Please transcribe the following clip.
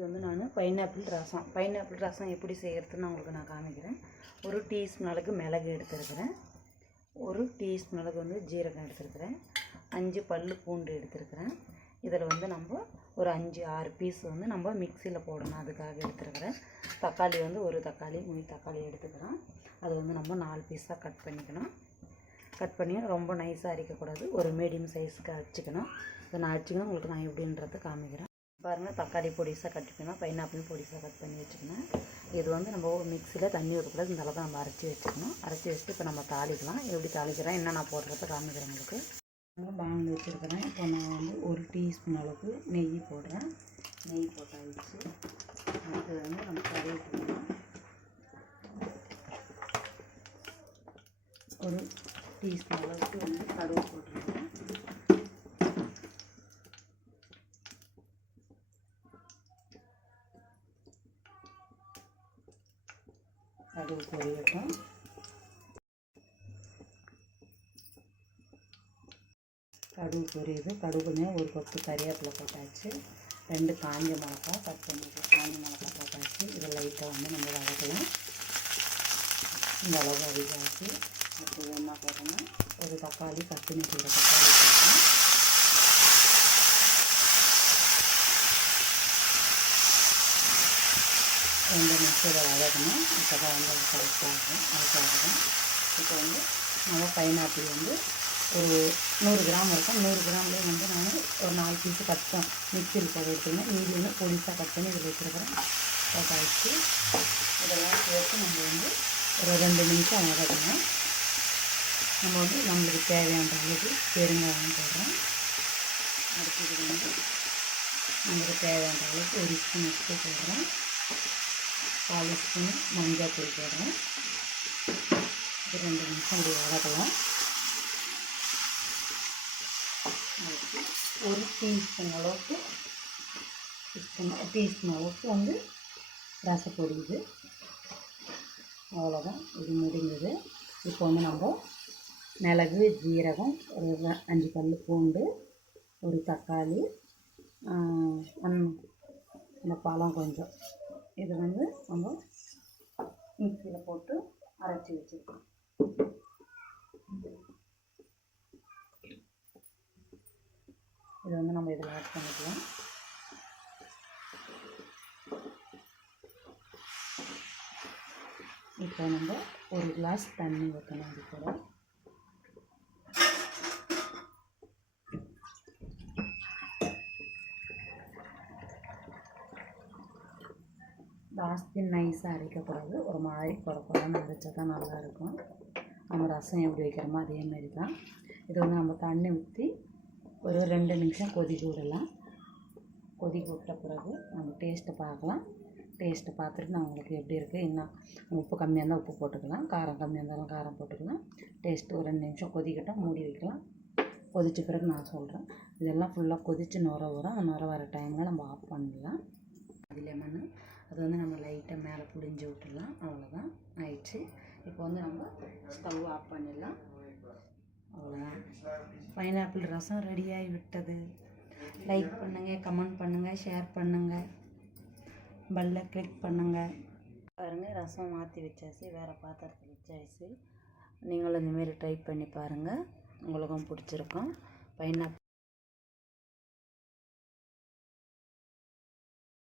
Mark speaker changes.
Speaker 1: இன்றைக்கி வந்து நான் பைனாப்பிள் ரசம். பைனாப்பிள் ரசம் எப்படி செய்கிறதுன்னு உங்களுக்கு நான் காமிக்கிறேன். ஒரு டீஸ்பூன் அளவுக்கு மிளகு எடுத்துருக்கிறேன். ஒரு டீஸ்பூன் அளவுக்கு வந்து ஜீரகம் எடுத்துருக்கிறேன். அஞ்சு பல் பூண்டு எடுத்துருக்கிறேன். இதில் வந்து நம்ம ஒரு அஞ்சு ஆறு பீஸ் வந்து நம்ம மிக்சியில் போடணும். அதுக்காக எடுத்துருக்கிறேன். தக்காளி வந்து ஒரு தக்காளி மூணு தக்காளி எடுத்துக்கிறோம் அது வந்து நம்ம நாலு பீஸாக கட் பண்ணிக்கணும். கட் பண்ணி ரொம்ப நைஸாக அரைக்கக்கூடாது. ஒரு மீடியம் சைஸ்க்கு அரைச்சிக்கணும். இதை நான் அரைச்சிக்கணும். உங்களுக்கு நான் எப்படின்றத காமிக்கிறேன். பாருங்கள் தக்காளி பொடிசாக கட்டிக்கணும் பைனாப்பிள் பொடிசாக கட் பண்ணி வச்சுக்கணும். இது வந்து நம்ம ஒரு மிக்சியில் தண்ணி ஊற்றக்கூடாது இந்த அளவுக்கு நம்ம அரைச்சி வச்சுக்கணும். அரைச்சி வச்சுட்டு இப்போ நம்ம தாளிக்கலாம். எப்படி தாளிக்கிறேன் என்ன நான் போடுறத காமிக்கிறேன் உங்களுக்கு. பாண்டில் வச்சுருக்கிறேன். இப்போ நான் வந்து ஒரு டீஸ்பூன் அளவுக்கு நெய் போடுறேன். நெய் போட்டாச்சு அது வந்து நம்ம கருவேப்பிலை. ஒரு டீஸ்பூன் அளவுக்கு வந்து கடுகு போட்டுருக்கேன். கடுகு பொரியட்டும் கடுகு பொரியுது கடுகுமே ஒரு கொத்து கறிவேப்பிலை போட்டாச்சு. ரெண்டு காஞ்ச மிளகா கட் பண்ணிட்டு காஞ்ச மிளகா போட்டாச்சு. இதை லைட்டாக வந்து நம்ம வதக்கலாம். இந்த அளவு அதிகாச்சு அடுத்தது என்ன போட்டோம்னா ஒரு தக்காளி கட் பண்ணி தக்காளி போட்டோம் ரெண்டு நிமிஷம் இதை வதக்கணும். இப்போ தான் வந்து அது கரெக்டாகும் அதுக்காக தான் இப்போ வந்து நம்ம பைனாப்பிள் வந்து ஒரு நூறு கிராம் இருக்கும். நூறு கிராம்லேயே வந்து நான் ஒரு நாலு பீஸு கட் பண்ண மிக்சியில் போட எடுத்துருந்தேன் மீதி வந்து பொடிசாக கட் பண்ணி இதில் வச்சுருக்கிறேன். போட்டாச்சு இதெல்லாம் சேர்த்து நம்ம வந்து ஒரு ரெண்டு நிமிஷம் வதக்கணும். நம்ம வந்து நம்மளுக்கு தேவையான அளவுக்கு பெருங்காயம் போடுறோம். அடுத்தது வந்து நம்மளுக்கு தேவையான அளவுக்கு ஒரு ஸ்பூன் உப்பு போடுறோம். கால் ஸ்பூன் மஞ்சள் தூள் போடுறேன். இது ரெண்டு நிமிஷம் அப்படி வதக்கலாம். ஒரு டீஸ்பூன் அளவுக்கு டீஸ்பூன் டீஸ்பூன் அளவுக்கு வந்து ரசப்பொடி இது. அவ்வளோதான் இது முடிஞ்சது இப்போ வந்து நம்ம மிளகு ஜீரகம் ஒரு அஞ்சு பல் பூண்டு ஒரு தக்காளி அந்த இந்த பழம் கொஞ்சம். இது வந்து நம்ம மிக்சியில் போட்டு அரைச்சி வச்சுருக்கோம். இது வந்து நம்ம இதில் ஆட் பண்ணிக்கலாம். இப்போ நம்ம ஒரு கிளாஸ் தண்ணி ஊற்றணும் அது கூட ஜாஸ்தி நைஸாக அரைக்கக்கூடாது. ஒரு மாதிரி குறை அரைச்சா தான் நல்லாயிருக்கும். நம்ம ரசம் எப்படி வைக்கிறோமோ அதே மாதிரி தான். இது வந்து நம்ம தண்ணி ஊற்றி ஒரு ரெண்டு நிமிஷம் கொதிக்க விடலாம். கொதிக்க விட்ட பிறகு நம்ம டேஸ்ட்டை பார்க்கலாம். டேஸ்ட்டை பார்த்துட்டு நான் உங்களுக்கு எப்படி இருக்குது இன்னும் உப்பு கம்மியாக இருந்தால் உப்பு போட்டுக்கலாம். காரம் கம்மியாக இருந்தாலும் காரம் போட்டுக்கலாம். டேஸ்ட்டு ஒரு ரெண்டு நிமிஷம் கொதிக்கட்டும் மூடி வைக்கலாம். கொதிச்ச பிறகு நான் சொல்கிறேன் இதெல்லாம் ஃபுல்லாக கொதித்து நுர வரும். அந்த நுர வர டைமில் நம்ம ஆஃப் பண்ணலாம் அது வந்து நம்ம லைட்டாக மேலே புடிஞ்சு விட்டுடலாம். அவ்வளோதான் ஆயிடுச்சு. இப்போ வந்து நம்ம ஸ்டவ் ஆஃப் பண்ணிடலாம். அவ்வளோதான் பைனாப்பிள் ரசம் ரெடியாகி விட்டது. லைக் பண்ணுங்கள் கமெண்ட் பண்ணுங்கள் ஷேர் பண்ணுங்கள் பல்ல கிளிக் பண்ணுங்கள் பாருங்கள் ரசம் மாற்றி வச்சாச்சு. வேறு பாத்திரத்தில் வச்சாச்சு. நீங்களும் இந்தமாரி ட்ரை பண்ணி பாருங்கள் உங்களுக்கும் பிடிச்சிருக்கும். பைனாப்பிள்